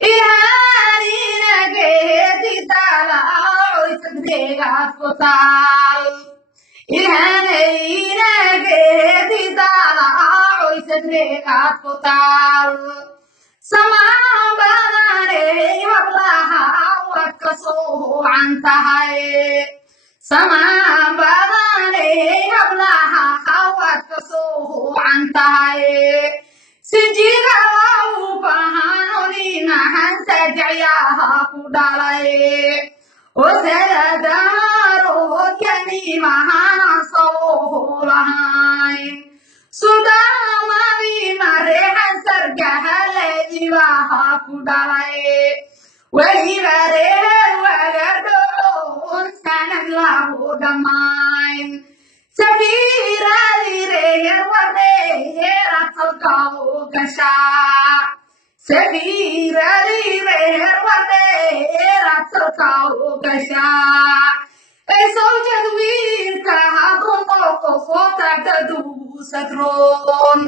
ilaalina geedi dalacoy saddegaad ku taal ilaalina geedi dalacoy saddegaad ku taal samaan badanay hablaha wad ka soocan tahay samaan badanay hablaha wad ka soocan tahay sijiga u bahanolina hanta jayaha ku dhalay osadadaroodyanimahana sawolahayn sudamadi marehan sargahaledibaha ku dhalay welibareer wagadhoon sanad lahu dhammayn safiiradi reer wareera salka u gashaa safiiradi reer wareera salka u gashaa ee sawjad wiilka haduu qofo tagta duusadroon